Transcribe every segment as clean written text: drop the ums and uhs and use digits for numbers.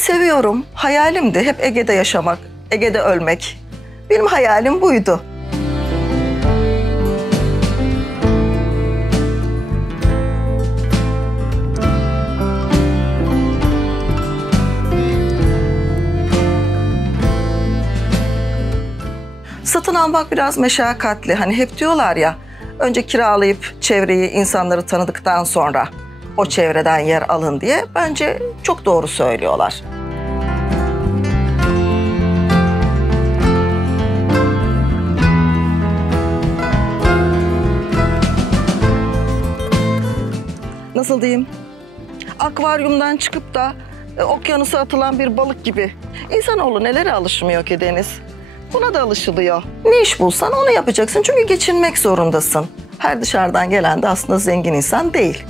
seviyorum. Hayalimdi hep Ege'de yaşamak, Ege'de ölmek. Benim hayalim buydu. Satın almak biraz meşakkatli. Hani hep diyorlar ya, önce kiralayıp çevreyi, insanları tanıdıktan sonra o çevreden yer alın diye. Bence çok doğru söylüyorlar. Nasıl diyeyim? Akvaryumdan çıkıp da okyanusa atılan bir balık gibi. İnsanoğlu nelere alışmıyor ki Deniz? Buna da alışılıyor. Ne iş bulsan onu yapacaksın çünkü geçinmek zorundasın. Her dışarıdan gelen de aslında zengin insan değil.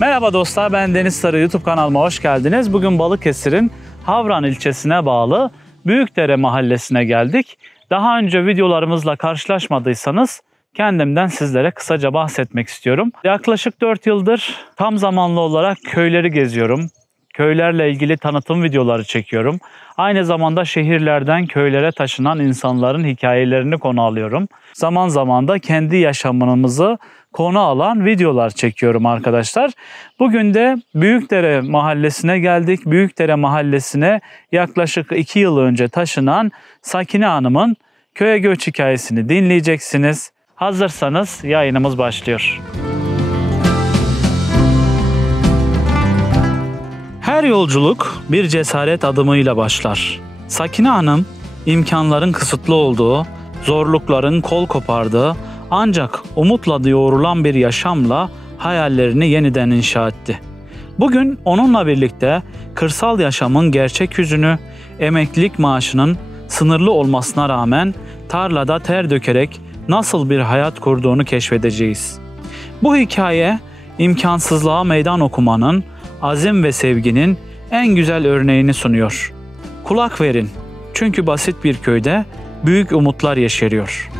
Merhaba dostlar, ben Deniz Sarı, YouTube kanalıma hoş geldiniz. Bugün Balıkesir'in Havran ilçesine bağlı Büyükdere mahallesine geldik. Daha önce videolarımızla karşılaşmadıysanız kendimden sizlere kısaca bahsetmek istiyorum. Yaklaşık 4 yıldır tam zamanlı olarak köyleri geziyorum. Köylerle ilgili tanıtım videoları çekiyorum. Aynı zamanda şehirlerden köylere taşınan insanların hikayelerini konu alıyorum. Zaman zaman da kendi yaşamımızı konu alan videolar çekiyorum arkadaşlar. Bugün de Büyükdere mahallesine geldik. Büyükdere mahallesine yaklaşık 2 yıl önce taşınan Sakine Hanım'ın köye göç hikayesini dinleyeceksiniz. Hazırsanız yayınımız başlıyor. Her yolculuk bir cesaret adımıyla başlar. Sakine Hanım, imkanların kısıtlı olduğu, zorlukların kol kopardığı, ancak umutla yoğrulan bir yaşamla hayallerini yeniden inşa etti. Bugün onunla birlikte kırsal yaşamın gerçek yüzünü, emeklilik maaşının sınırlı olmasına rağmen tarlada ter dökerek nasıl bir hayat kurduğunu keşfedeceğiz. Bu hikaye imkansızlığa meydan okumanın, azim ve sevginin en güzel örneğini sunuyor. Kulak verin, çünkü basit bir köyde büyük umutlar yeşeriyor.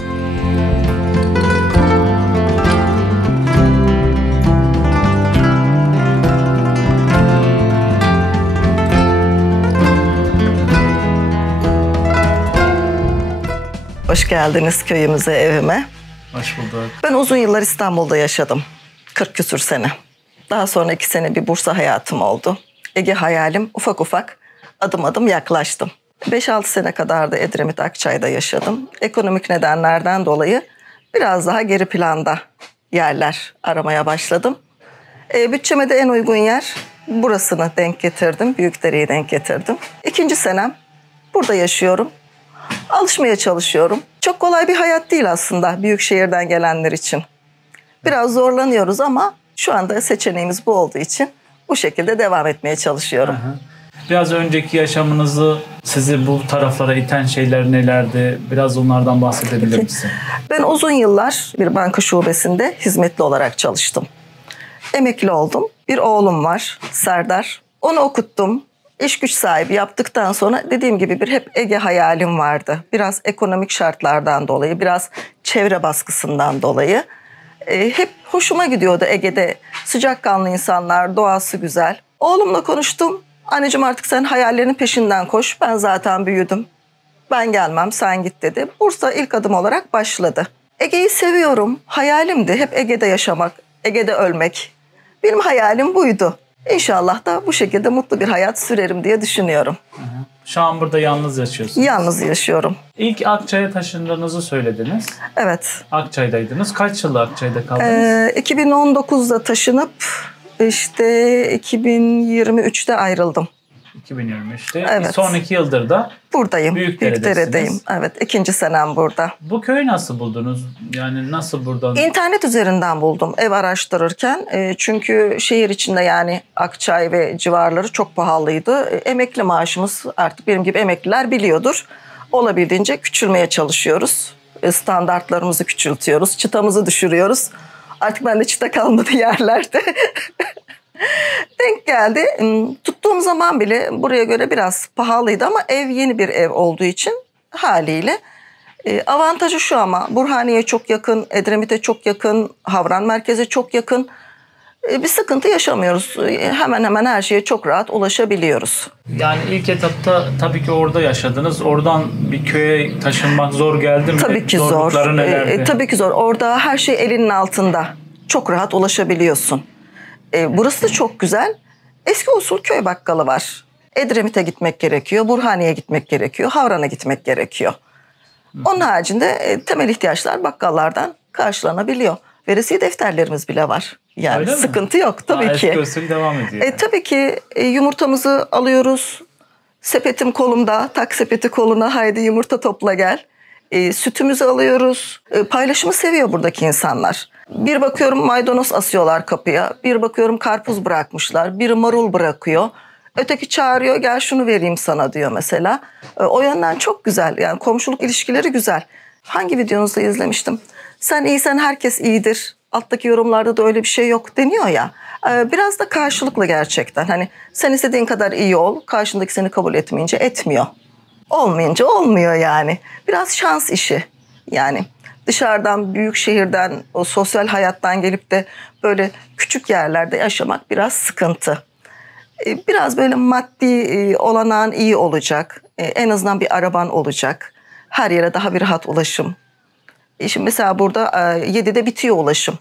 Hoş geldiniz köyümüze, evime. Hoş bulduk. Ben uzun yıllar İstanbul'da yaşadım. 40 küsür sene. Daha sonra 2 sene bir Bursa hayatım oldu. Ege hayalim ufak ufak adım adım yaklaştım. 5-6 sene kadar da Edremit Akçay'da yaşadım. Ekonomik nedenlerden dolayı biraz daha geri planda yerler aramaya başladım. Bütçeme de en uygun yer burasını denk getirdim. Büyükdere'yi denk getirdim. 2. senem burada yaşıyorum. Alışmaya çalışıyorum. Çok kolay bir hayat değil aslında büyük şehirden gelenler için. Biraz zorlanıyoruz ama şu anda seçeneğimiz bu olduğu için bu şekilde devam etmeye çalışıyorum. Biraz önceki yaşamınızı, sizi bu taraflara iten şeyler nelerdi? Biraz onlardan bahsedebilir misin? Ben uzun yıllar bir banka şubesinde hizmetli olarak çalıştım. Emekli oldum. Bir oğlum var, Serdar. Onu okuttum. İş güç sahibi yaptıktan sonra dediğim gibi hep Ege hayalim vardı. Biraz ekonomik şartlardan dolayı, biraz çevre baskısından dolayı. Hep hoşuma gidiyordu Ege'de. Sıcakkanlı insanlar, doğası güzel. Oğlumla konuştum. Anneciğim artık sen hayallerinin peşinden koş. Ben zaten büyüdüm. Ben gelmem, sen git dedi. Bursa ilk adım olarak başladı. Ege'yi seviyorum. Hayalimdi hep Ege'de yaşamak, Ege'de ölmek. Benim hayalim buydu. İnşallah da bu şekilde mutlu bir hayat sürerim diye düşünüyorum. Şu an burada yalnız yaşıyorsunuz. Yalnız yaşıyorum. İlk Akçay'a taşındığınızı söylediniz. Evet. Akçay'daydınız. Kaç yıl Akçay'da kaldınız? 2019'da taşınıp işte 2023'te ayrıldım. 2023'te. Evet. Son 2 yıldır da buradayım. Büyükdere'desiniz. Büyükdere'deyim. Evet. 2. senem burada. Bu köyü nasıl buldunuz? Yani nasıl buradan? İnternet üzerinden buldum ev araştırırken. Çünkü şehir içinde yani Akçay ve civarları çok pahalıydı. Emekli maaşımız artık benim gibi emekliler biliyordur. Olabildiğince küçülmeye çalışıyoruz. Standartlarımızı küçültüyoruz. Çıtamızı düşürüyoruz. Artık bende çıta kalmadı yerlerde. Denk geldi. Tuttu Tuttuğum zaman bile buraya göre biraz pahalıydı ama ev yeni bir ev olduğu için haliyle. Avantajı şu ama Burhaniye'ye çok yakın, Edremit'e çok yakın, Havran merkeze çok yakın. Bir sıkıntı yaşamıyoruz. Hemen hemen her şeye çok rahat ulaşabiliyoruz. Yani ilk etapta tabii ki orada yaşadınız. Oradan bir köye taşınmak zor geldi mi? Tabii ki zor. Zorlukları nelerdi? Tabii ki zor. Orada her şey elinin altında. Çok rahat ulaşabiliyorsun. Burası da çok güzel. Eski usul köy bakkalı var. Edremit'e gitmek gerekiyor, Burhaniye'ye gitmek gerekiyor, Havran'a gitmek gerekiyor. Onun haricinde temel ihtiyaçlar bakkallardan karşılanabiliyor. Veresiye defterlerimiz bile var. Yani öyle sıkıntı mi? yok tabii ki. Eski usul devam ediyor. Tabii ki yumurtamızı alıyoruz. Sepetim kolumda, tak sepeti koluna, haydi yumurta topla gel. Sütümüzü alıyoruz. Paylaşımı seviyor buradaki insanlar. Bir bakıyorum maydanoz asıyorlar kapıya. Bir bakıyorum karpuz bırakmışlar. Biri marul bırakıyor. Öteki çağırıyor, gel şunu vereyim sana diyor mesela. O yönden çok güzel. Yani komşuluk ilişkileri güzel. Hangi videonuzda izlemiştim? Sen iyisen herkes iyidir. Alttaki yorumlarda da öyle bir şey yok deniyor ya. Biraz da karşılıklı gerçekten. Hani sen istediğin kadar iyi ol. Karşındaki seni kabul etmeyince etmiyor. Olmayınca olmuyor yani. Biraz şans işi. Yani dışarıdan, büyük şehirden, o sosyal hayattan gelip de böyle küçük yerlerde yaşamak biraz sıkıntı. Biraz böyle maddi olanağın iyi olacak. En azından bir araban olacak. Her yere daha bir rahat ulaşım. Şimdi mesela burada 7'de bitiyor ulaşım.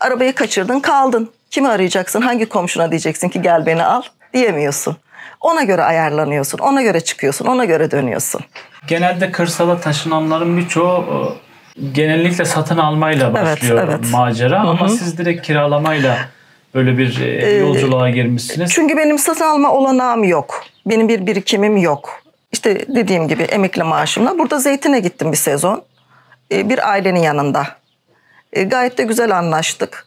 Arabayı kaçırdın, kaldın. Kimi arayacaksın? Hangi komşuna diyeceksin ki gel beni al? Diyemiyorsun. Ona göre ayarlanıyorsun. Ona göre çıkıyorsun. Ona göre dönüyorsun. Genelde kırsala taşınanların birçoğu genellikle satın almayla başlıyor evet. macera. Hı-hı. Ama siz direkt kiralamayla böyle bir yolculuğa girmişsiniz. Çünkü benim satın alma olanağım yok. Benim bir birikimim yok. İşte dediğim gibi emekli maaşımla. Burada Zeytin'e gittim bir sezon. Bir ailenin yanında. Gayet de güzel anlaştık.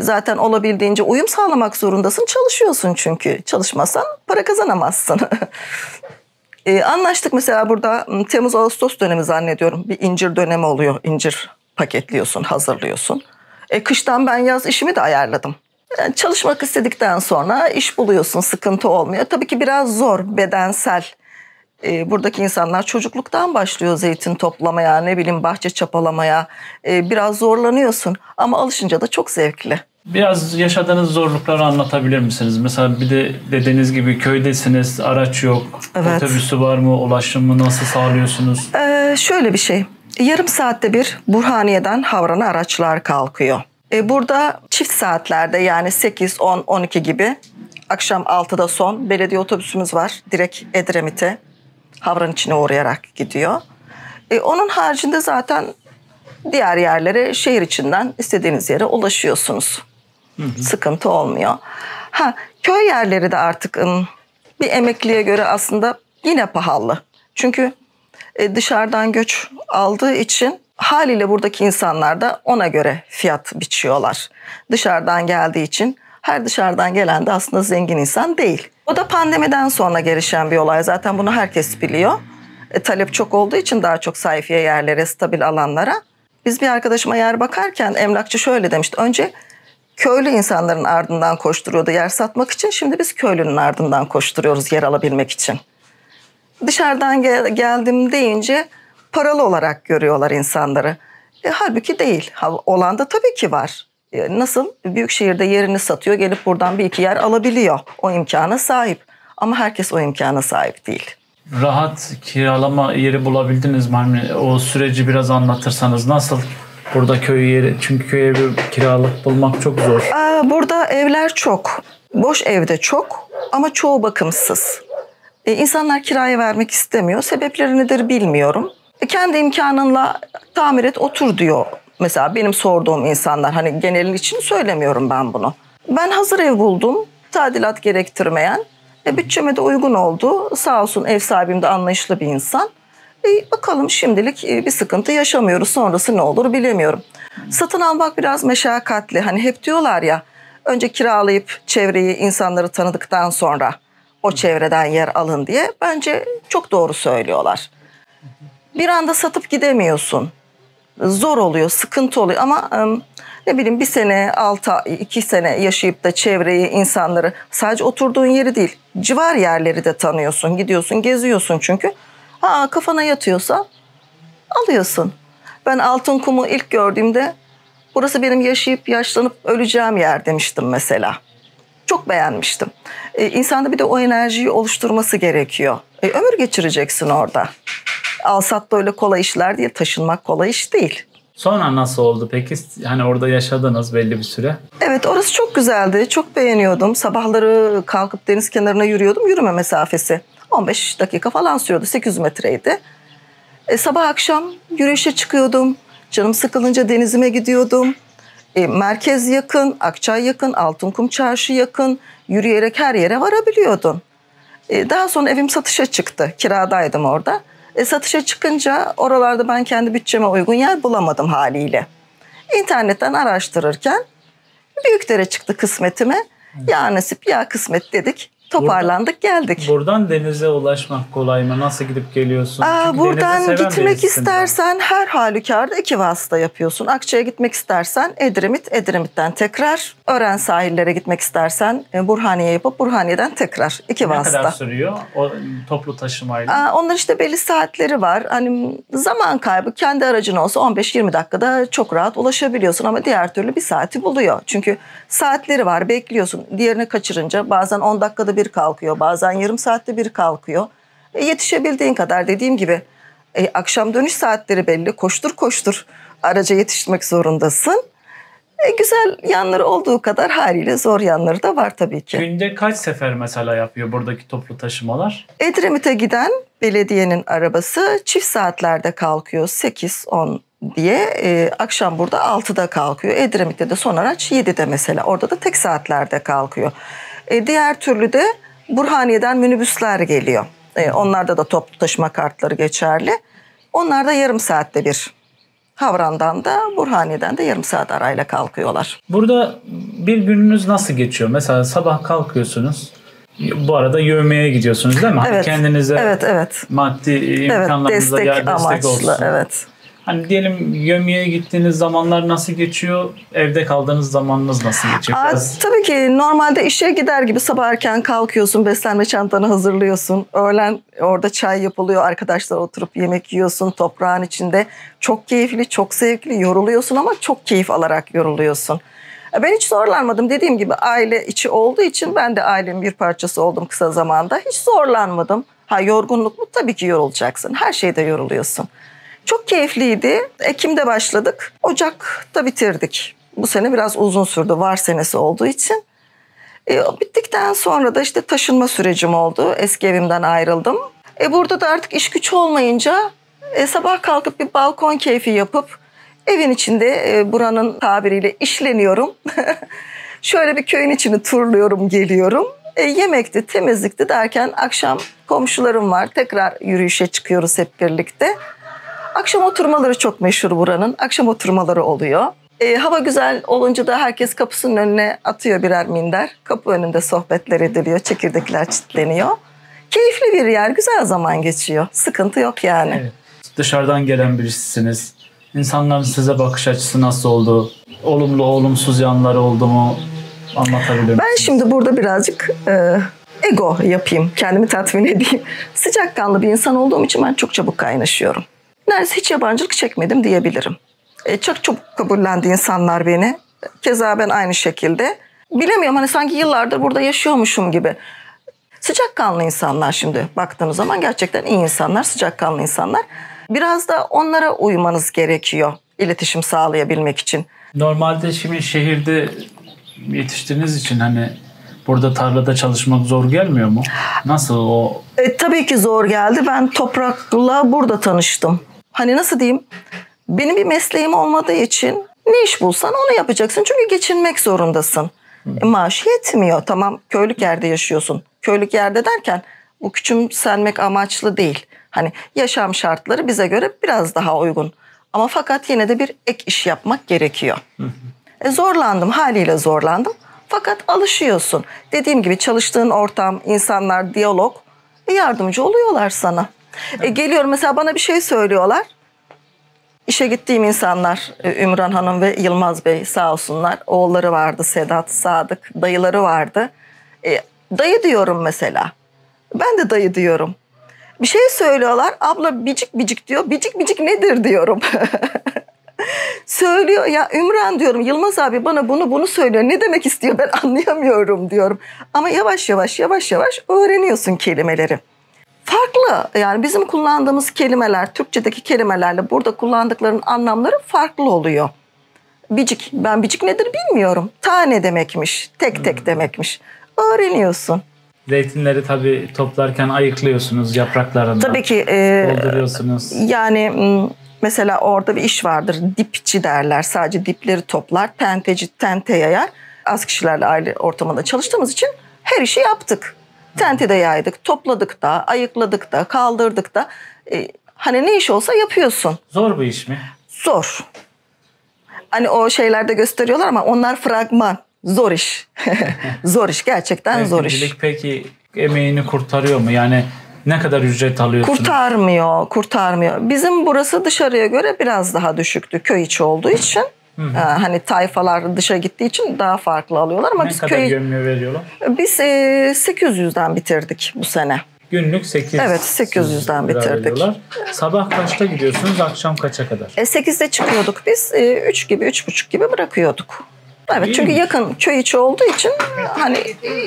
Zaten olabildiğince uyum sağlamak zorundasın. Çalışıyorsun çünkü. Çalışmazsan para kazanamazsın. Anlaştık mesela burada Temmuz-Ağustos dönemi zannediyorum. Bir incir dönemi oluyor. İncir paketliyorsun, hazırlıyorsun. Kıştan ben yaz işimi de ayarladım. Yani çalışmak istedikten sonra iş buluyorsun, sıkıntı olmuyor. Tabii ki biraz zor, bedensel. Buradaki insanlar çocukluktan başlıyor zeytin toplamaya, ne bileyim bahçe çapalamaya. Biraz zorlanıyorsun ama alışınca da çok zevkli. Biraz yaşadığınız zorlukları anlatabilir misiniz? Mesela bir de dediğiniz gibi köydesiniz, araç yok. Evet. Otobüsü var mı? Ulaşımı nasıl sağlıyorsunuz? Şöyle bir şey. Yarım saatte bir Burhaniye'den Havran'a araçlar kalkıyor. Burada çift saatlerde yani 8, 10, 12 gibi akşam 6'da son belediye otobüsümüz var. Direkt Edremit'e Havran içine uğrayarak gidiyor. Onun haricinde zaten diğer yerlere şehir içinden istediğiniz yere ulaşıyorsunuz. Hı. Sıkıntı olmuyor. Köy yerleri de artık bir emekliye göre aslında yine pahalı. Çünkü dışarıdan göç aldığı için haliyle buradaki insanlar da ona göre fiyat biçiyorlar. Dışarıdan geldiği için her dışarıdan gelen de aslında zengin insan değil. O da pandemiden sonra gelişen bir olay. Zaten bunu herkes biliyor. Talep çok olduğu için daha çok sayfiye yerlere, stabil alanlara. Biz bir arkadaşıma yer bakarken emlakçı şöyle demişti. Önce köylü insanların ardından koşturuyordu yer satmak için. Şimdi biz köylünün ardından koşturuyoruz yer alabilmek için. Dışarıdan geldim deyince paralı olarak görüyorlar insanları. Halbuki değil. Olan da tabii ki var. Nasıl? Büyük şehirde yerini satıyor, gelip buradan bir iki yer alabiliyor. O imkana sahip. Ama herkes o imkana sahip değil. Rahat kiralama yeri bulabildiniz mi? Hani o süreci biraz anlatırsanız nasıl? Burada köy yeri, çünkü köy evi kiralık bulmak çok zor. Burada evler çok. Boş evde çok ama çoğu bakımsız. İnsanlar kiraya vermek istemiyor. Sebepleri nedir bilmiyorum. Kendi imkanınla tamir et, otur diyor. Mesela benim sorduğum insanlar, hani genelin için söylemiyorum ben bunu. Ben hazır ev buldum, tadilat gerektirmeyen. Bütçeme de uygun oldu. Sağ olsun ev sahibim de anlayışlı bir insan. Bakalım şimdilik bir sıkıntı yaşamıyoruz. Sonrası ne olur bilemiyorum. Satın almak biraz meşakkatli. Hani hep diyorlar ya, önce kiralayıp çevreyi, insanları tanıdıktan sonra o çevreden yer alın diye. Bence çok doğru söylüyorlar. Bir anda satıp gidemiyorsun. zor oluyor, sıkıntı oluyor ama ne bileyim 1 sene, 2 sene yaşayıp da çevreyi, insanları, sadece oturduğun yeri değil, civar yerleri de tanıyorsun, gidiyorsun, geziyorsun çünkü. Kafana yatıyorsa alıyorsun. Ben Altınkum'u ilk gördüğümde burası benim yaşayıp yaşlanıp öleceğim yer demiştim mesela. Çok beğenmiştim. İnsanda bir de o enerjiyi oluşturması gerekiyor. Ömür geçireceksin orada. Alsat da öyle kolay işler değil, taşınmak kolay iş değil. Sonra nasıl oldu peki? Hani orada yaşadınız belli bir süre. Evet, orası çok güzeldi. Çok beğeniyordum. Sabahları kalkıp deniz kenarına yürüyordum. Yürüme mesafesi 15 dakika falan sürüyordu. 800 metreydi. Sabah akşam yürüyüşe çıkıyordum. Canım sıkılınca denizime gidiyordum. Merkez yakın, Akçay yakın, Altınkum Çarşı yakın. Yürüyerek her yere varabiliyordun. Daha sonra evim satışa çıktı. Kiradaydım orada. Satışa çıkınca oralarda ben kendi bütçeme uygun yer bulamadım haliyle. İnternetten araştırırken Büyükdere çıktı kısmetime. Ya nasip ya kısmet dedik. Toparlandık, geldik. Buradan denize ulaşmak kolay mı? Nasıl gidip geliyorsun? Buradan gitmek istersen her halükarda 2 vasıta yapıyorsun. Akçay'a gitmek istersen Edremit, Edremit'ten tekrar. Ören sahillere gitmek istersen Burhaniye yapıp Burhaniye'den tekrar 2 vasıta. Ne kadar sürüyor o toplu taşımayla? Onlar işte belli saatleri var. Hani zaman kaybı, kendi aracın olsa 15-20 dakikada çok rahat ulaşabiliyorsun ama diğer türlü 1 saati buluyor. Çünkü saatleri var, bekliyorsun. Diğerini kaçırınca bazen 10 dakikada bir kalkıyor, bazen yarım saatte bir kalkıyor. Yetişebildiğin kadar, dediğim gibi akşam dönüş saatleri belli. Koştur koştur araca yetişmek zorundasın. Güzel yanları olduğu kadar haliyle zor yanları da var tabii ki. Günde kaç sefer mesela yapıyor buradaki toplu taşımalar? Edremit'e giden belediyenin arabası çift saatlerde kalkıyor, 8-10 diye. Akşam burada 6'da kalkıyor. Edremit'te de son araç 7'de mesela. Orada da tek saatlerde kalkıyor. Diğer türlü de Burhaniye'den minibüsler geliyor. Onlarda da toplu taşıma kartları geçerli. Onlar da yarım saatte bir. Havran'dan da Burhaniye'den de yarım saat arayla kalkıyorlar. Burada bir gününüz nasıl geçiyor? Mesela sabah kalkıyorsunuz. Bu arada yövmeye gidiyorsunuz değil mi? Evet. Kendinize evet. Maddi imkanlarınıza destek amaçlı, olsun. Evet. Hani diyelim yövmeye gittiğiniz zamanlar nasıl geçiyor? Evde kaldığınız zamanınız nasıl geçiyor? Tabii ki normalde işe gider gibi sabah erken kalkıyorsun, beslenme çantanı hazırlıyorsun. Öğlen orada çay yapılıyor, arkadaşlar oturup yemek yiyorsun toprağın içinde. Çok keyifli, çok zevkli, yoruluyorsun ama çok keyif alarak yoruluyorsun. Ben hiç zorlanmadım. Dediğim gibi aile içi olduğu için ben de ailenin bir parçası oldum kısa zamanda. Hiç zorlanmadım. Yorgunluk mu? Tabii ki yorulacaksın. Her şeyde yoruluyorsun. Çok keyifliydi. Ekim'de başladık. Ocak'ta bitirdik. Bu sene biraz uzun sürdü. Var senesi olduğu için. Bittikten sonra da işte taşınma sürecim oldu. Eski evimden ayrıldım. Burada da artık iş güç olmayınca sabah kalkıp bir balkon keyfi yapıp evin içinde buranın tabiriyle işleniyorum. Şöyle bir köyün içini turluyorum, geliyorum. Yemekti, temizlikti derken akşam komşularım var. Tekrar yürüyüşe çıkıyoruz hep birlikte. Akşam oturmaları çok meşhur buranın. Akşam oturmaları oluyor. Hava güzel olunca da herkes kapısının önüne atıyor birer minder. Kapı önünde sohbetler ediliyor, çekirdekler çitleniyor. Keyifli bir yer, güzel zaman geçiyor. Sıkıntı yok yani. Evet. Dışarıdan gelen birisiniz. İnsanların size bakış açısı nasıl oldu? Olumlu, olumsuz yanları oldu mu? Anlatabilir misiniz? Ben şimdi burada birazcık ego yapayım, kendimi tatmin edeyim. Sıcakkanlı bir insan olduğum için ben çok çabuk kaynaşıyorum. Neredeyse hiç yabancılık çekmedim diyebilirim. Çok çabuk kabullendi insanlar beni. Keza ben aynı şekilde. Bilemiyorum, hani sanki yıllardır burada yaşıyormuşum gibi. Sıcakkanlı insanlar, şimdi baktığınız zaman gerçekten iyi insanlar, sıcakkanlı insanlar. Biraz da onlara uymanız gerekiyor iletişim sağlayabilmek için. Normalde şimdi şehirde yetiştiğiniz için hani burada tarlada çalışmak zor gelmiyor mu? Nasıl o? Tabii ki zor geldi. Ben toprakla burada tanıştım. Hani nasıl diyeyim? Benim bir mesleğim olmadığı için ne iş bulsan onu yapacaksın. Çünkü geçinmek zorundasın. Maaş yetmiyor. Tamam, köylük yerde yaşıyorsun. Köylük yerde derken bu küçümsenmek amaçlı değil. Hani yaşam şartları bize göre biraz daha uygun. Ama fakat yine de bir ek iş yapmak gerekiyor. Zorlandım, haliyle zorlandım. Fakat alışıyorsun. Dediğim gibi çalıştığın ortam, insanlar, diyalog yardımcı oluyorlar sana. Geliyorum mesela, bana bir şey söylüyorlar. İşe gittiğim insanlar Ümran Hanım ve Yılmaz Bey sağ olsunlar. Oğulları vardı Sedat, Sadık, dayıları vardı. Dayı diyorum mesela. Ben de dayı diyorum. Bir şey söylüyorlar. Abla bicik bicik diyor. Bicik bicik nedir diyorum. Söylüyor ya Ümran diyorum. Yılmaz abi bana bunu söylüyor. Ne demek istiyor ben anlayamıyorum diyorum. Ama yavaş yavaş öğreniyorsun kelimeleri. Farklı yani bizim kullandığımız kelimeler Türkçedeki kelimelerle burada kullandıklarının anlamları farklı oluyor. Bicik, ben bicik nedir bilmiyorum. Tane demekmiş, tek demekmiş. Öğreniyorsun. Zeytinleri tabii toplarken ayıklıyorsunuz yapraklarından. Tabii ki. Dolduruyorsunuz. Yani mesela orada bir iş vardır. Dipçi derler. Sadece dipleri toplar. Tenteci tente yayar. Az kişilerle aile ortamında çalıştığımız için her işi yaptık. Tente de yaydık, topladık da, ayıkladık da, kaldırdık da. Hani ne iş olsa yapıyorsun. Zor bir iş mi? Zor. Hani o şeylerde gösteriyorlar ama onlar fragman. Zor iş. Zor iş. Gerçekten zor iş. Peki emeğini kurtarıyor mu? Yani ne kadar ücret alıyorsunuz? Kurtarmıyor. Bizim burası dışarıya göre biraz daha düşüktü. Köy içi olduğu için. Hani tayfalar dışa gittiği için daha farklı alıyorlar. Ama ne biz kadar gömmüyor veriyorlar? Biz 800'den bitirdik bu sene. Günlük 800. Evet 800'den bitirdik. Veriyorlar. Sabah kaçta gidiyorsunuz? Akşam kaça kadar? 8'de çıkıyorduk biz. 3 gibi 3.30 gibi bırakıyorduk. Evet İyi çünkü mi? yakın köy içi olduğu için hani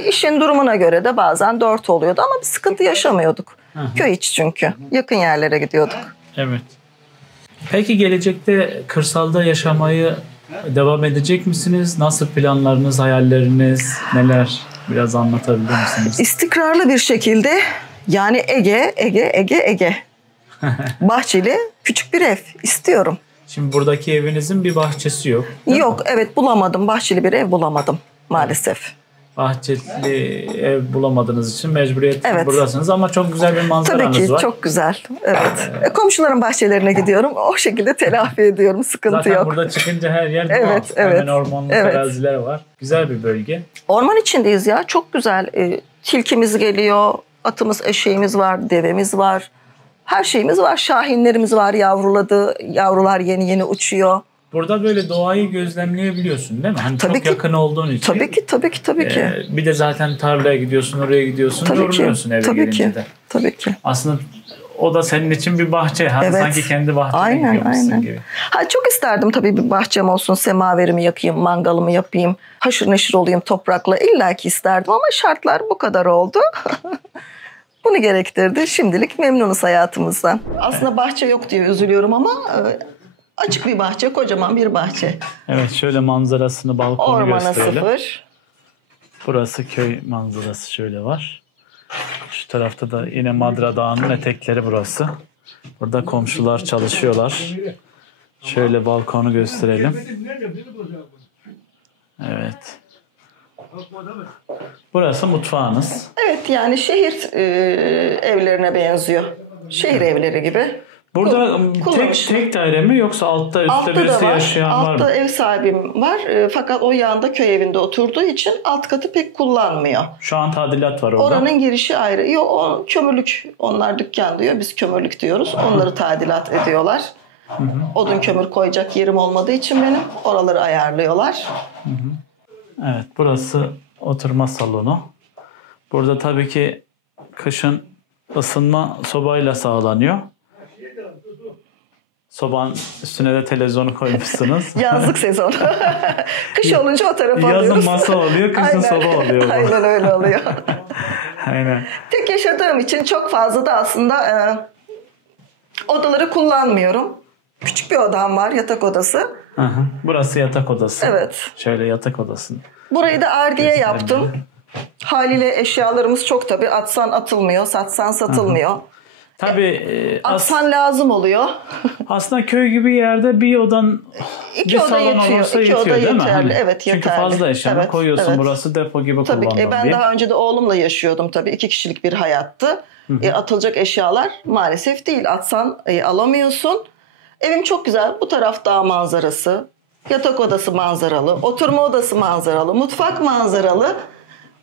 işin durumuna göre de bazen 4 oluyordu ama bir sıkıntı yaşamıyorduk. Köy içi çünkü. Yakın yerlere gidiyorduk. Evet. Peki gelecekte kırsalda yaşamayı devam edecek misiniz? Nasıl planlarınız, hayalleriniz neler? Biraz anlatabilir misiniz? İstikrarlı bir şekilde yani Ege. Bahçeli küçük bir ev istiyorum. Şimdi buradaki evinizin bir bahçesi yok. Yok evet bulamadım. Bahçeli bir ev bulamadım maalesef. Bahçeli ev bulamadığınız için mecburiyetten Evet. buradasınız ama çok güzel bir manzaranız Tabii ki var. çok güzel. Evet. Komşuların bahçelerine gidiyorum. O şekilde telafi ediyorum. Sıkıntı Zaten yok. burada çıkınca her yer doğal. Evet. Hemen ormanlık Evet. araziler var. Güzel bir bölge. Orman içindeyiz ya. Çok güzel. Tilkimiz geliyor. Atımız, eşeğimiz var. Devemiz var. Her şeyimiz var. Şahinlerimiz var yavruladı. Yavrular yeni yeni uçuyor. Burada böyle doğayı gözlemleyebiliyorsun değil mi? Hani Tabii çok ki. yakın olduğun için. Tabii ki. Bir de zaten tarlaya gidiyorsun, oraya gidiyorsun. Yoruluyorsun eve gelince de. Tabii ki. Aslında o da senin için bir bahçe. Hani Evet. sanki kendi bahçene gidiyormuşsun gibi. Çok isterdim tabii bir bahçem olsun, semaverimi yakayım, mangalımı yapayım, haşır neşir olayım toprakla. İlla ki isterdim ama şartlar bu kadar oldu. Bunu gerektirdi. Şimdilik memnunuz hayatımızdan. Aslında bahçe yok diye üzülüyorum ama açık bir bahçe, kocaman bir bahçe. Evet şöyle manzarasını, balkonu Ormana gösterelim. sıfır. Burası köy manzarası şöyle var. Şu tarafta da yine Madra Dağı'nın etekleri burası. Burada komşular çalışıyorlar. Şöyle balkonu gösterelim. Evet. Burası mutfağınız. Evet yani şehir evlerine benziyor. Şehir evleri gibi. Burada Kullanışlı. tek daire mi yoksa altta üstte Altta da birisi var. yaşayan var mı? Altta ev sahibim var. Fakat o yanda köy evinde oturduğu için alt katı pek kullanmıyor. Şu an tadilat var orada. Oranın girişi ayrı. Yok o kömürlük. Onlar dükkan diyor. Biz kömürlük diyoruz. Onları tadilat ediyorlar. Odun kömür koyacak yerim olmadığı için benim. Oraları ayarlıyorlar. Evet burası oturma salonu. Burada tabii ki kışın ısınma sobayla sağlanıyor. Sobanın üstüne de televizyonu koymuşsunuz. Yazlık sezonu. Kış olunca o tarafa alıyoruz. Yazın masa oluyor, kışın soba oluyor. Aynen öyle oluyor. Aynen. Tek yaşadığım için çok fazla da aslında odaları kullanmıyorum. Küçük bir odam var, yatak odası. Aha, burası yatak odası. Evet. Şöyle yatak odası. Burayı da ardiye yaptım. Haliyle eşyalarımız çok tabii. Atsan atılmıyor, satsan satılmıyor. Tabii Atsan lazım oluyor. aslında köy gibi yerde bir odan İki bir oda salon yetiyor. olursa İki yetiyor oda değil mi? yeterli. Hani, Evet çünkü yeterli. fazla eşyanı Evet, koyuyorsun. evet. Burası depo gibi Tabii ki. kullanılan Ben bir. daha önce de oğlumla yaşıyordum tabii. 2 kişilik bir hayattı. Atılacak eşyalar maalesef değil. Atsan alamıyorsun. Evim çok güzel. Bu taraf dağ manzarası. Yatak odası manzaralı. Oturma odası manzaralı. Mutfak manzaralı.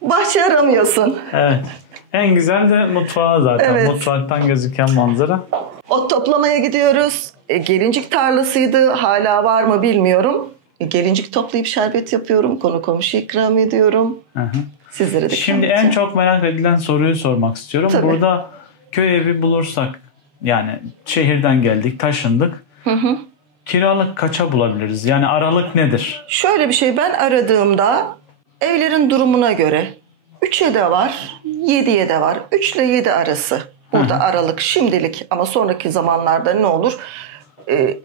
Bahçe aramıyorsun. Evet. En güzel de mutfağı zaten. Evet. Mutfaktan gözüken manzara. Ot toplamaya gidiyoruz. Gelincik tarlasıydı. Hala var mı bilmiyorum. Gelincik toplayıp şerbet yapıyorum. Konu komşu ikram ediyorum. Hı hı. Sizlere de Şimdi en çok merak edilen soruyu sormak istiyorum. Tabii. Burada köy evi bulursak, yani şehirden geldik, taşındık. Kiralık kaça bulabiliriz? Yani aralık nedir? Şöyle bir şey, ben aradığımda evlerin durumuna göre 3'e de var, 7'ye de var. 3 ile 7 arası. Burada aralık şimdilik, ama sonraki zamanlarda ne olur?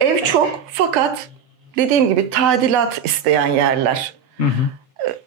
Ev çok, fakat dediğim gibi tadilat isteyen yerler.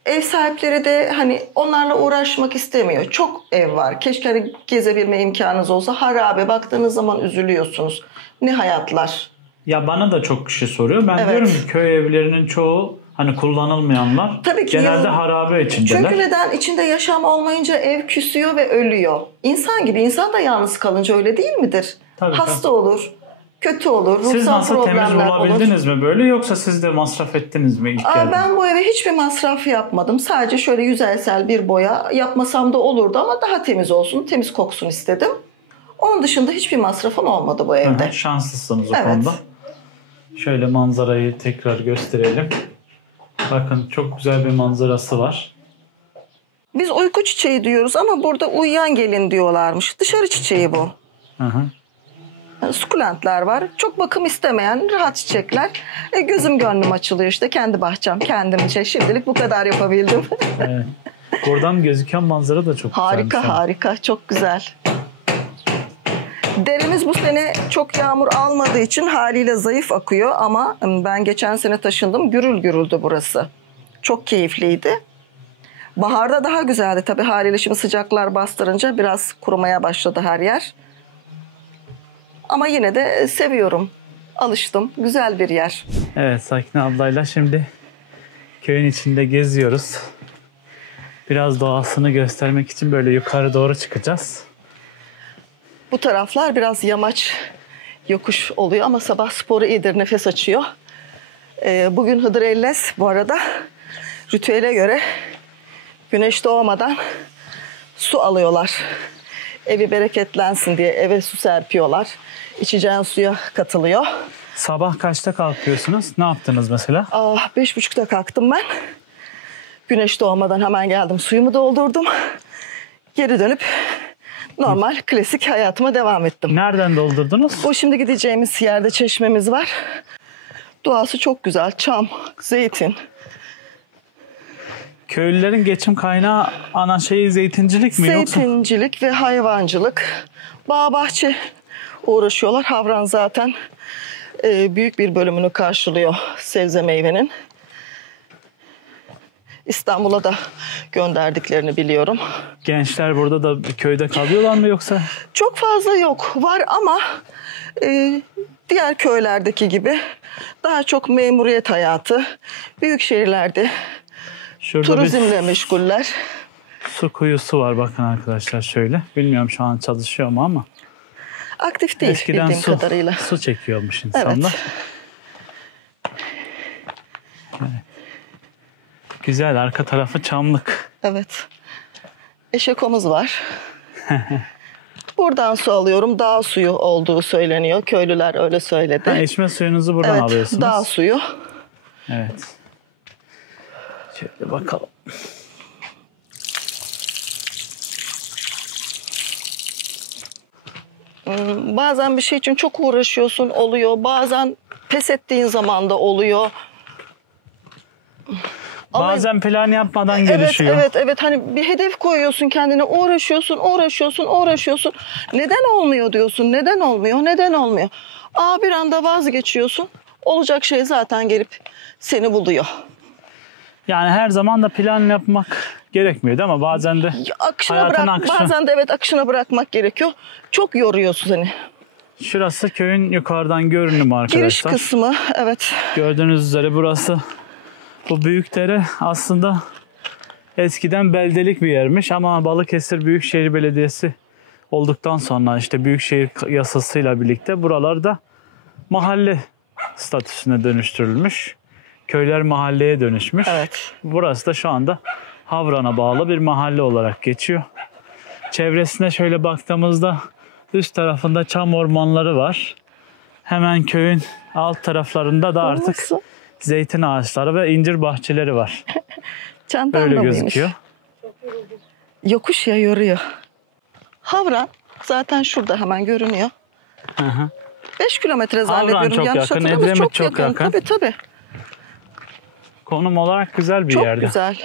Ev sahipleri de hani onlarla uğraşmak istemiyor. Çok ev var. Keşke hani gezebilme imkanınız olsa. Harabe, baktığınız zaman üzülüyorsunuz. Ne hayatlar. Ya bana da çok kişi soruyor. Ben Evet. diyorum ki köy evlerinin çoğu hani kullanılmayanlar Tabii ki genelde harabe içindeler. Çünkü neden? İçinde yaşam olmayınca ev küsüyor ve ölüyor. İnsan gibi, insan da yalnız kalınca öyle değil midir? Tabii, Hasta olur, kötü olur, ruhsal Siz nasıl temiz problemler olur. bulabildiniz mi böyle, yoksa siz de masraf ettiniz mi ilk geldiğinizde? Ben bu eve hiçbir masraf yapmadım. Sadece şöyle yüzeysel bir boya yapmasam da olurdu, ama daha temiz olsun, temiz koksun istedim. Onun dışında hiçbir masrafım olmadı bu evde. Şanslısınız o Evet. konuda. Şöyle manzarayı tekrar gösterelim. Bakın, çok güzel bir manzarası var. Biz uyku çiçeği diyoruz ama burada uyuyan gelin diyorlarmış. Dışarı çiçeği bu. Hı hı. Sukulentler var. Çok bakım istemeyen rahat çiçekler. Gözüm gönlüm açılıyor işte. Kendi bahçem, kendimce. Şimdilik bu kadar yapabildim. Evet. Buradan gözüken manzara da çok Harika, güzelmiş. harika. Çok güzel. Deremiz bu sene çok yağmur almadığı için haliyle zayıf akıyor, ama ben geçen sene taşındım. Gürül gürüldü burası. Çok keyifliydi. Baharda daha güzeldi tabii, haliyle şimdi sıcaklar bastırınca biraz kurumaya başladı her yer. Ama yine de seviyorum. Alıştım. Güzel bir yer. Evet, Sakine ablayla şimdi köyün içinde geziyoruz. Biraz doğasını göstermek için böyle yukarı doğru çıkacağız. Bu taraflar biraz yamaç, yokuş oluyor ama sabah sporu iyidir, nefes açıyor. Bugün Hıdrellez bu arada ritüele göre güneş doğmadan su alıyorlar. Evi bereketlensin diye eve su serpiyorlar. İçeceğin suya katılıyor. Sabah kaçta kalkıyorsunuz? Ne yaptınız mesela? 5.30'da kalktım ben. Güneş doğmadan hemen geldim. Suyumu doldurdum. Geri dönüp normal klasik hayatıma devam ettim. Nereden doldurdunuz? Bu şimdi gideceğimiz yerde çeşmemiz var. Doğası çok güzel. Çam, zeytin. Köylülerin geçim kaynağı ana şeyi zeytincilik mi yoksa? Zeytincilik ve hayvancılık. Bağ bahçe uğraşıyorlar. Havran zaten büyük bir bölümünü karşılıyor sebze meyvenin. İstanbul'a da gönderdiklerini biliyorum. Gençler burada da bir köyde kalıyorlar mı yoksa? Çok fazla yok. Var ama diğer köylerdeki gibi daha çok memuriyet hayatı. Büyük şehirlerde Şurada turizmle bir meşguller. su kuyusu var, bakın arkadaşlar şöyle. Bilmiyorum şu an çalışıyor mu ama. Aktif değil Eskiden bildiğim kadarıyla. su çekiyormuş insanlar. Evet. Güzel, arka tarafı çamlık. Evet. Eşekomuz var. Buradan su alıyorum. Dağ suyu olduğu söyleniyor. Köylüler öyle söyledi. Ha, içme suyunuzu buradan Evet, alıyorsunuz. dağ suyu. Evet. Şöyle bakalım. Bazen bir şey için çok uğraşıyorsun, oluyor. Bazen pes ettiğin zaman da oluyor. Bazen plan yapmadan gelişiyor. Evet. Hani bir hedef koyuyorsun kendine, uğraşıyorsun. Neden olmuyor diyorsun, neden olmuyor? Bir anda vazgeçiyorsun. Olacak şey zaten gelip seni buluyor. Yani her zaman da plan yapmak gerekmiyor değil mi? Bazen de hayatın akışı. Bazen de evet, akışına bırakmak gerekiyor. Çok yoruyorsun seni. Şurası köyün yukarıdan görünümü arkadaşlar. Giriş kısmı, evet. Gördüğünüz üzere burası, bu Büyükdere aslında eskiden beldelik bir yermiş ama Balıkesir Büyükşehir Belediyesi olduktan sonra işte Büyükşehir yasasıyla birlikte buralarda mahalle statüsüne dönüştürülmüş. Köyler mahalleye dönüşmüş. Evet. Burası da şu anda Havran'a bağlı bir mahalle olarak geçiyor. Çevresine şöyle baktığımızda üst tarafında çam ormanları var. Hemen köyün alt taraflarında da artık Olsun. zeytin ağaçları ve incir bahçeleri var. Çantam Böyle da mıymış? gözüküyor. Yokuş ya, yoruyor. Havran zaten şurada hemen görünüyor. Hı hı. 5 kilometre Havran zannediyorum. çok Yanlış yakın, hatırlamıyorsam Edremit çok yakın. Tabii tabii. Konum olarak güzel bir Çok yerde. güzel.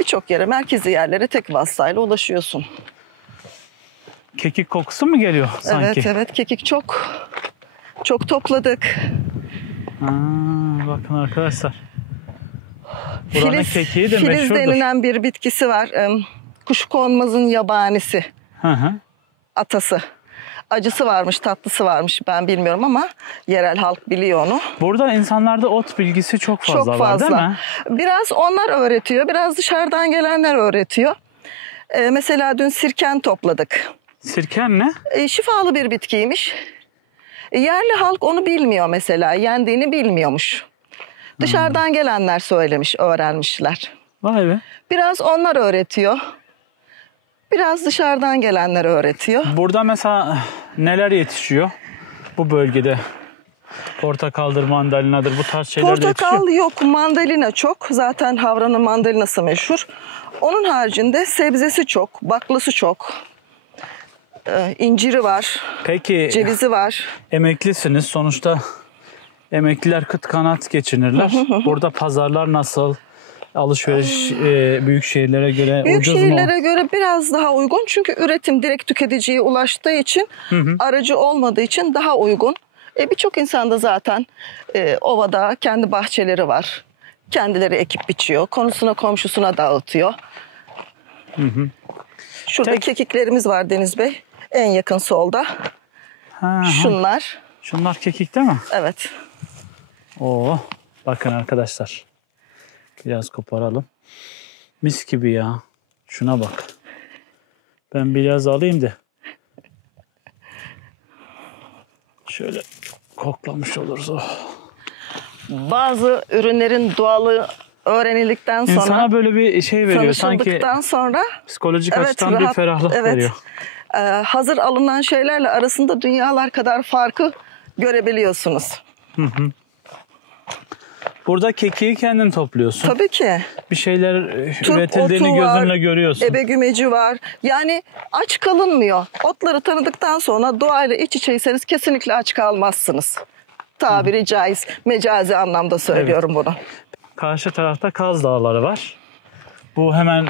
Birçok yere, merkezi yerlere tek vasıtayla ulaşıyorsun. Kekik kokusu mu geliyor sanki? Evet evet, kekik çok. Çok topladık. Bakın arkadaşlar. Buranın kekiği de Filiz meşhurdur. denilen bir bitkisi var. Kuşkonmazın yabanisi. Hı hı. Atası. Acısı varmış, tatlısı varmış, ben bilmiyorum ama yerel halk biliyor onu. Burada insanlarda ot bilgisi çok fazla, Çok var değil fazla. mi? Biraz onlar öğretiyor, biraz dışarıdan gelenler öğretiyor. Mesela dün sirken topladık. Sirken ne? Şifalı bir bitkiymiş. Yerli halk onu bilmiyor mesela, yendiğini bilmiyormuş. Dışarıdan gelenler söylemiş, öğrenmişler. Vay be. Biraz onlar öğretiyor. Biraz dışarıdan gelenler öğretiyor. Burada mesela neler yetişiyor bu bölgede? Portakaldır, mandalinadır, bu tarz şeyler de yetişiyor. Portakal yok, mandalina çok. Zaten Havran'ın mandalinası meşhur. Onun haricinde sebzesi çok, baklası çok. İnciri var, Peki cevizi var. emeklisiniz. Sonuçta emekliler kıt kanaat geçinirler. Burada pazarlar nasıl? Alışveriş büyük şehirlere göre Büyük ucuz mu? şehirlere göre biraz daha uygun. Çünkü üretim direkt tüketiciye ulaştığı için, aracı olmadığı için daha uygun. Birçok insan da zaten ovada kendi bahçeleri var. Kendileri ekip biçiyor. Konusuna komşusuna dağıtıyor. Şurada kekiklerimiz var Deniz Bey. En yakın solda. Şunlar. Şunlar kekik değil mi? Evet. Oo, bakın arkadaşlar. Biraz koparalım. Mis gibi ya. Şuna bak. Ben biraz alayım da. Şöyle koklamış oluruz. Oh. Bazı ürünlerin doğalı öğrenildikten sonra, İnsana böyle bir şey veriyor. Sanki tanışıldıktan sonra psikolojik açıdan bir ferahlık veriyor. Hazır alınan şeylerle arasında dünyalar kadar farkı görebiliyorsunuz. Burada kekiği kendin topluyorsun. Tabii ki. Bir şeyler Turp üretildiğini otu var, gözünle görüyorsun. ebegümeci var. Yani aç kalınmıyor. Otları tanıdıktan sonra doğayla iç içeyseniz kesinlikle aç kalmazsınız. Tabiri caiz, mecazi anlamda söylüyorum bunu. Karşı tarafta Kaz Dağları var. Bu hemen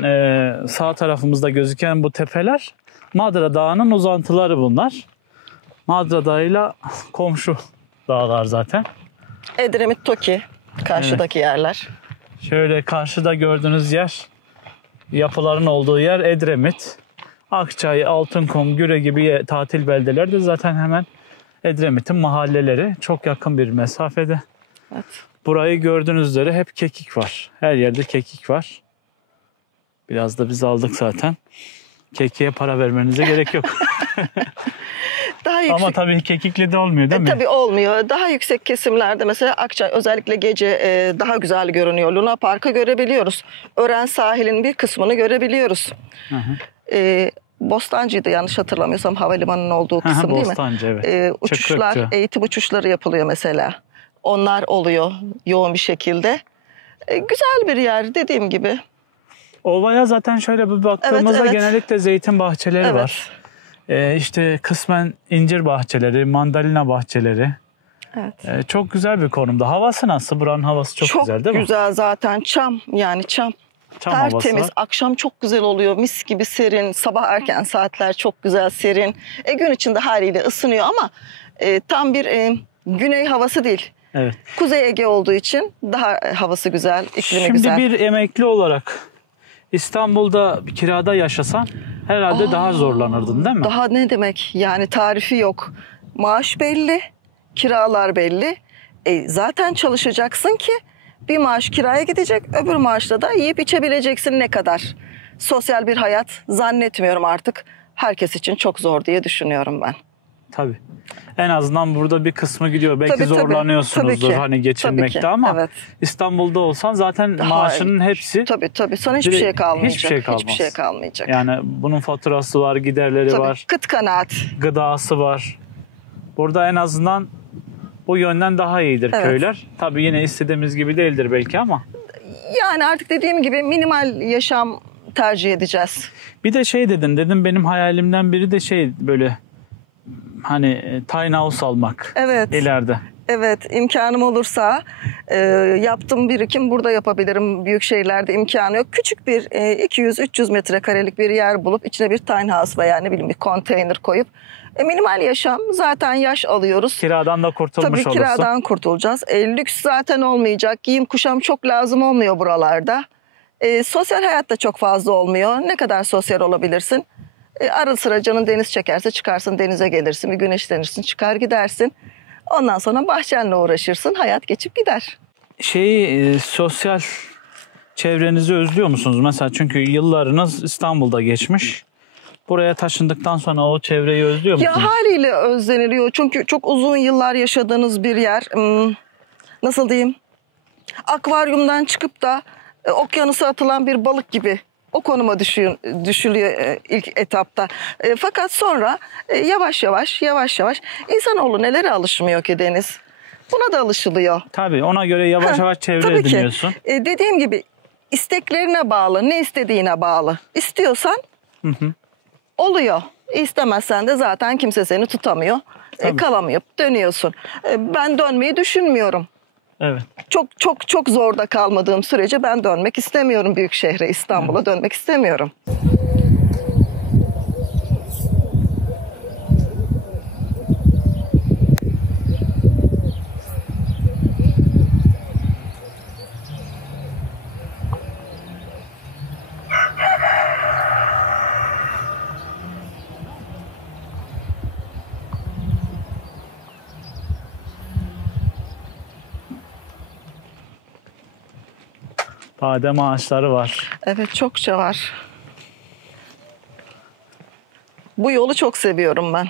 sağ tarafımızda gözüken bu tepeler Madra Dağı'nın uzantıları bunlar. Madra Dağı'yla komşu dağlar zaten. Edremit, Toki karşıdaki yerler. Şöyle karşıda gördüğünüz yer, yapıların olduğu yer Edremit. Akçay, Altınkum, Güre gibi tatil beldeleri de zaten hemen Edremit'in mahalleleri. Çok yakın bir mesafede. Evet. Burayı gördüğünüz üzere hep kekik var. Her yerde kekik var. Biraz da biz aldık zaten. Kekiğe para vermenize gerek yok. Daha yüksek. Ama tabii kekikli de olmuyor değil mi? Tabii olmuyor. Daha yüksek kesimlerde mesela Akçay özellikle gece daha güzel görünüyor. Luna Park'ı görebiliyoruz. Ören sahilin bir kısmını görebiliyoruz. Bostancı'ydı yanlış hatırlamıyorsam, havalimanının olduğu kısım değil mi? Bostancı, evet. Uçuşlar, Çıkrıkçı. eğitim uçuşları yapılıyor mesela. Onlar oluyor yoğun bir şekilde. Güzel bir yer dediğim gibi. Ovaya zaten şöyle bir baktığımızda Evet. genellikle zeytin bahçeleri var. İşte kısmen incir bahçeleri, mandalina bahçeleri. Evet. Çok güzel bir konumda. Havası nasıl? Buranın havası çok güzel değil mi? Çok güzel zaten. Çam, yani çam. Çam havası Tertemiz. var. Akşam çok güzel oluyor. Mis gibi serin. Sabah erken saatler çok güzel serin. Gün içinde haliyle ısınıyor ama tam bir güney havası değil. Evet. Kuzey Ege olduğu için daha havası güzel, iklimi Şimdi güzel. bir emekli olarak İstanbul'da kirada yaşasan herhalde daha zorlanırdın değil mi? Daha ne demek? Yani tarifi yok. Maaş belli, kiralar belli. Zaten çalışacaksın ki bir maaş kiraya gidecek, öbür maaşla da yiyip içebileceksin ne kadar. Sosyal bir hayat zannetmiyorum artık. Herkes için çok zor diye düşünüyorum ben. Tabii. En azından burada bir kısmı gidiyor. Belki Tabii, zorlanıyorsunuzdur tabii ki. hani geçinmekte Tabii ki, ama evet. İstanbul'da olsan zaten maaşının hepsi Tabii. Sana hiçbir şey kalmayacak. hiçbir şey kalmaz. Hiçbir şey kalmayacak. Yani bunun faturası var, giderleri Tabii. var, Kıt kanaat. gıdası var. Burada en azından bu yönden daha iyidir Evet. köyler. Tabii yine istediğimiz gibi değildir belki ama. Yani artık dediğim gibi minimal yaşam tercih edeceğiz. Bir de şey dedim benim hayalimden biri de şey böyle hani tiny house almak. Evet. İleride. Evet, imkanım olursa yaptığım birikim burada yapabilirim. Büyük şehirlerde imkanı yok. Küçük bir 200-300 metrekarelik bir yer bulup içine bir tiny house veya ne bileyim bir konteyner koyup minimal yaşam, zaten yaş alıyoruz. Kiradan da kurtulmuş Tabii olursun. kiradan kurtulacağız. Lüks zaten olmayacak. Giyim kuşam çok lazım olmuyor buralarda. Sosyal hayat da çok fazla olmuyor. Ne kadar sosyal olabilirsin? Ara sıra canın deniz çekerse çıkarsın, denize gelirsin, bir güneşlenirsin, çıkar gidersin. Ondan sonra bahçenle uğraşırsın, hayat geçip gider. Sosyal çevrenizi özlüyor musunuz? Mesela çünkü yıllarınız İstanbul'da geçmiş. Buraya taşındıktan sonra o çevreyi özlüyor musunuz? Ya haliyle özleniliyor çünkü çok uzun yıllar yaşadığınız bir yer. Nasıl diyeyim? Akvaryumdan çıkıp da okyanusa atılan bir balık gibi o konuma düşülüyor ilk etapta. Fakat sonra yavaş yavaş insanoğlu nelere alışmıyor ki Deniz? Buna da alışılıyor. Tabii ona göre yavaş yavaş çevre Tabii ki. ediniyorsun. Dediğim gibi isteklerine bağlı, ne istediğine bağlı. İstiyorsan oluyor. İstemezsen de zaten kimse seni tutamıyor. Kalamayıp dönüyorsun. Ben dönmeyi düşünmüyorum. Evet. Çok zorda kalmadığım sürece ben dönmek istemiyorum büyük şehre, İstanbul'a dönmek istemiyorum. Badem ağaçları var. Evet, çokça var. Bu yolu çok seviyorum ben.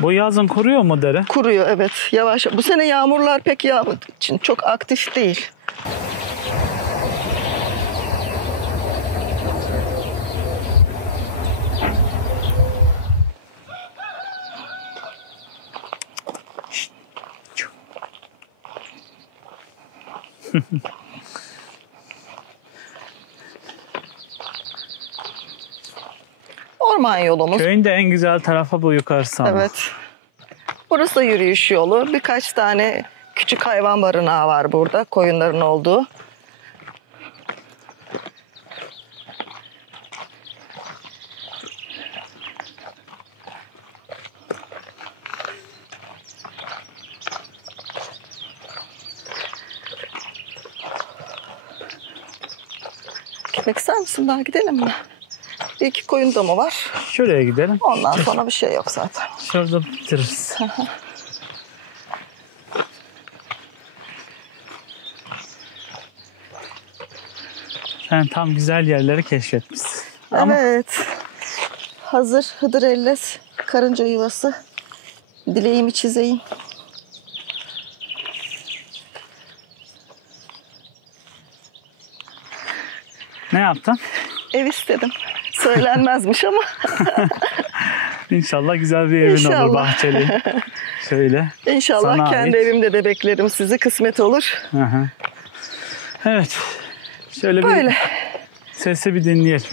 Bu yazın kuruyor mu dere? Kuruyor, evet. Yavaş. Bu sene yağmurlar pek yağmadığı için çok aktif değil. Orman yolumuz. Köyün de en güzel tarafı bu yukarısı ama. Evet. Burası da yürüyüş yolu. Birkaç tane küçük hayvan barınağı var burada. Koyunların olduğu. Gitmek ister misin? Daha gidelim mi? Bir iki koyun da mı var? Şuraya gidelim. Ondan sonra bir şey yok zaten. Şurada bitiririz. Sen tam güzel yerleri keşfetmişsin. Ama Evet. Hazır Hıdrellez karınca yuvası. Dileğimi çizeyim. ne yaptın? Ev istedim. Söylenmezmiş ama. İnşallah güzel bir evin olur, İnşallah. bahçeli. Şöyle. İnşallah Sana kendi ait. evimde de beklerim sizi. Kısmet olur. Hı hı. Evet. Şöyle Böyle. bir sesi bir dinleyelim.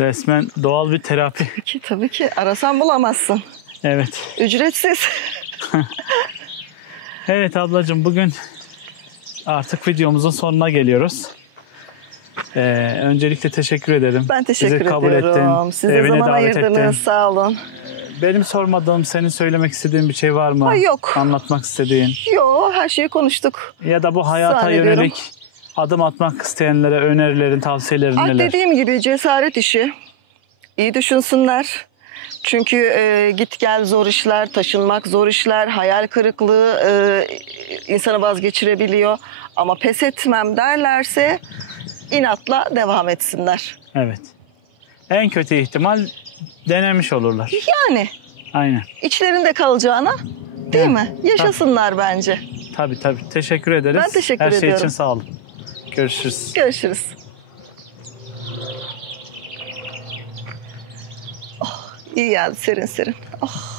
Resmen doğal bir terapi. Tabii ki. Arasan bulamazsın. Evet. Ücretsiz. Evet ablacığım, bugün artık videomuzun sonuna geliyoruz. Öncelikle teşekkür ederim. Ben teşekkür Bizi kabul ediyorum. ettin. Siz de Evine zaman davet ayırdınız. ettin. Sağ olun. Benim sormadığım, senin söylemek istediğin bir şey var mı? Ay, yok. Anlatmak istediğin. Yo, her şeyi konuştuk. Ya da bu hayata Zannediyorum. yönelik adım atmak isteyenlere önerilerin, tavsiyelerin neler? Dediğim gibi cesaret işi. İyi düşünsünler. Çünkü git gel zor işler, taşınmak zor işler, hayal kırıklığı insanı vazgeçirebiliyor. Ama pes etmem derlerse inatla devam etsinler. Evet. En kötü ihtimal denemiş olurlar. Yani Aynen. içlerinde kalacağına değil mi? Yaşasınlar bence. Tabii. Teşekkür ederiz. Ben teşekkür ediyorum. Her şey ediyorum. için sağ olun. Görüşürüz. Görüşürüz. Oh, iyi geldi serin serin. Oh.